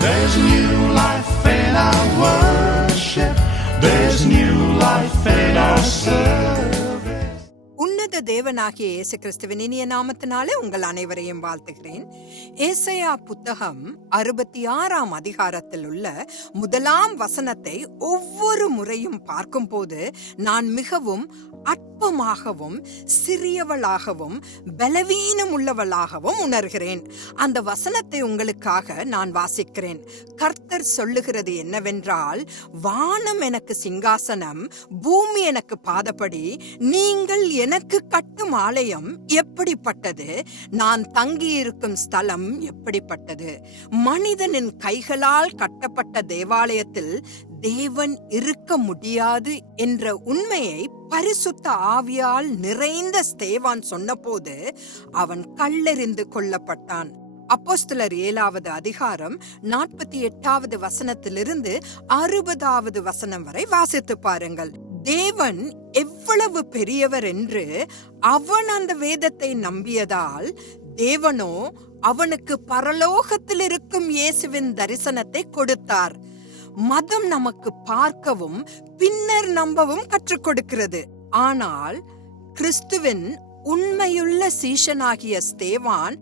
There's new life in our worship. There's new life in our service. உன்னத தேவனாகிய இயேசு கிறிஸ்துவின் இனிய நாமத்தினாலே உங்கள் அனைவரையும் வாழ்த்துகிறேன் ஏசையா புத்தகம் அறுபத்தி ஆறாம் அதிகாரத்தில் உள்ள முதலாம் வசனத்தை ஒவ்வொரு முறையும் பார்க்கும்போது நான் மிகவும் அற்பமாகவும் சிறியவளாகவும் பலவீனம் உள்ளவளாகவும் உணர்கிறேன். அந்த வசனத்தை உங்களுக்காக நான் வாசிக்கிறேன். கர்த்தர் சொல்லுகிறது என்னவென்றால் வானம் எனக்கு சிங்காசனம் பூமி எனக்கு பாதப்படி நீங்கள் எனக்கு கட்டும் ஆலயம் எப்படிப்பட்டது? நான் தங்கியிருக்கும் ஸ்தலம் எப்படிப்பட்டது? மனிதனின் கைகளால் கட்டப்பட்ட தேவாலயத்தில் தேவன் இருக்க முடியாது என்ற உண்மையை பரிசுத்த ஆவியால் நிறைந்த ஸ்தேவான் சொன்னபோது அவன் கல்லெறிந்து கொல்லப்பட்டான். அப்போஸ்தலர் ஏழாவது அதிகாரம் நாற்பத்தி எட்டாவது வசனத்திலிருந்து அறுபதாவது வசனம் வரை வாசித்து பாருங்கள். தேவன் எவ்வளவு பெரியவர் என்று அவன் அந்த வேதத்தை நம்பியதால் தேவனோ அவனுக்கு பரலோகத்தில் இருக்கும் இயேசுவின் தரிசனத்தை கொடுத்தார். மதம் நமக்கு பார்க்கவும் பின்னர் நம்பவும் கற்றுக் கொடுக்கிறது. ஆனால் கிறிஸ்துவின் உண்மையுள்ள சீஷனாகிய ஸ்தேவான்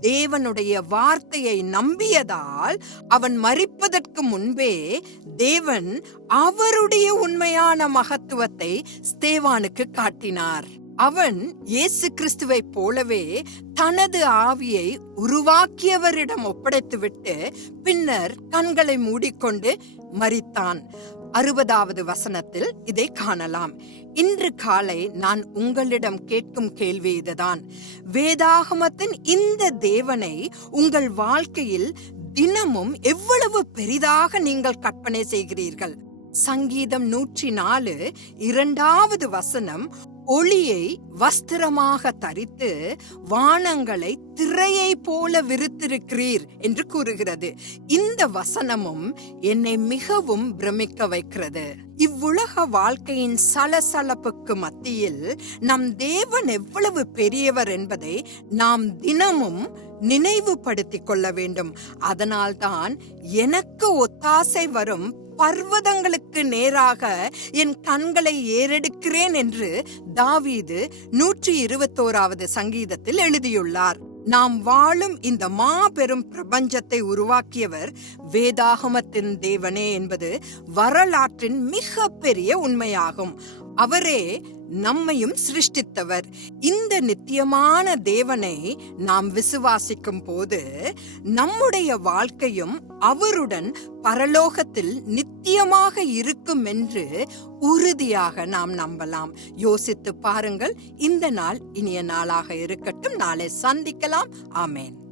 தேவனுடைய வார்த்தையை நம்பியதால் அவன் மறிப்பதற்கு முன்பே தேவன் அவருடைய உண்மையான மகத்துவத்தை ஸ்தேவானுக்கு காட்டினார். அவன் இயேசு கிறிஸ்துவை போலவே தனது ஆவியை உருவாக்கியவரிடம் ஒப்படைத்துவிட்டு பின்னர் கண்களை மூடிக்கொண்டு மறித்தான் அறுபதாவது வசனத்தில் இதை காணலாம். இன்று காலை நான் உங்களிடம் கேட்கும் கேள்வி இதுதான். வேதாகமத்தின் இந்த தேவனை உங்கள் வாழ்க்கையில் தினமும் எவ்வளவு பெரிதாக நீங்கள் கற்பனை செய்கிறீர்கள்? சங்கீதம் நூற்றி நாலு இரண்டாவது வசனம் ஒளியை வஸ்திரமாக தரித்து வானங்களை திரையை போல விரித்திருக்கிறீர் என்று கூறுகிறது. இந்த வசனமும் என்னை மிகவும் பிரமிக்க வைக்கிறது. இவ்வுலக வாழ்க்கையின் சலசலப்புக்கு மத்தியில் நம் தேவன் எவ்வளவு பெரியவர் என்பதை நாம் தினமும் நினைவுபடுத்திக் கொள்ள வேண்டும். அதனால்தான் எனக்கு ஒத்தாசை வரும் பர்வதங்களுக்கு நேராக என் கண்களை ஏறெடுக்கிறேன் என்று தாவீது நூற்றி இருபத்தோராவது சங்கீதத்தில் எழுதியுள்ளார். நாம் வாழும் இந்த மாபெரும் பிரபஞ்சத்தை உருவாக்கியவர் வேதாகமத்தின் தேவனே என்பது வரலாற்றின் மிக பெரிய உண்மையாகும். அவரே நம்மையும் சிருஷ்டித்தவர். இந்த நித்தியமான தேவனை நாம் விசுவாசிக்கும் போது நம்முடைய வாழ்க்கையும் அவருடன் பரலோகத்தில் நித்தியமாக இருக்கும் என்று உறுதியாக நாம் நம்பலாம். யோசித்து பாருங்கள் இந்த நாள் இனிய நாளாக இருக்கட்டும். நாளை சந்திக்கலாம். ஆமேன்.